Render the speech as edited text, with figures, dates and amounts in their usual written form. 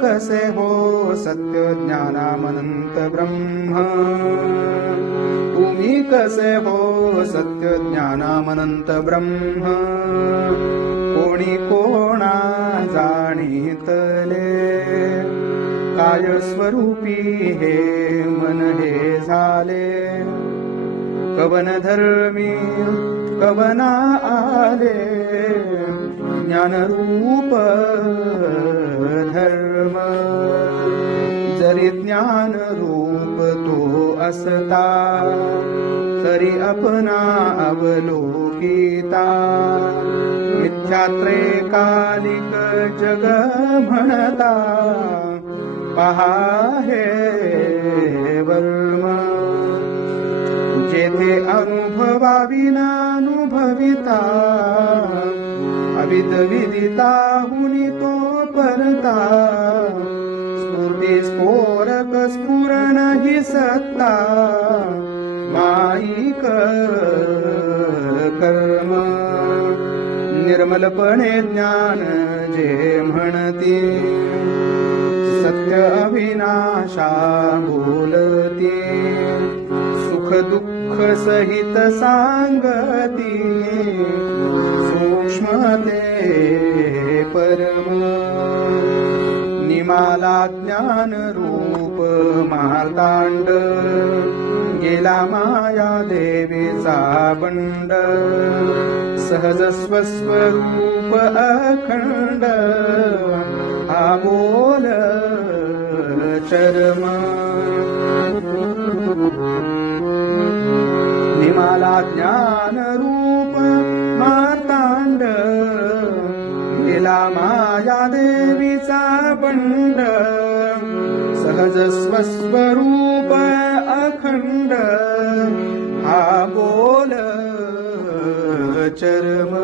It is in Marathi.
कसे हो सत्य ज्ञानामनंत ब्रह्म तुम्ही कसे हो सत्य ज्ञानामनंत ब्रह्म कोणी कोणा जाणीतले काय स्वरूपी हे मन हे झाले कवन धर्मी कवना आले ज्ञानरूप धर्म जरी ज्ञान रूप तो असता तरी अपना अवलोकिता मिथ्यात्रे कालिक जग म्हणता पहा हे वर्म जेथे अनुभवाविनानुभविता अविद विदिता हुनी तो परता स्फूर्ती स्फोरक स्फुरण ही सत्ता माईक कर्म निर्मलपणे ज्ञान जे म्हणती सत्य अविनाशा बोलती सुख दुःख सहित सांगती सूक्ष्मते परम निमाला ज्ञान रूप मार्तांड गेला माया देवीचा बंड सहज स्वस्वरूप अखंड आबोल चरम निमाला ज्ञान रूप मार्तांड गेला माया देवीचा बंड सहज स्वस्वरूप अखंड हा बोल चरम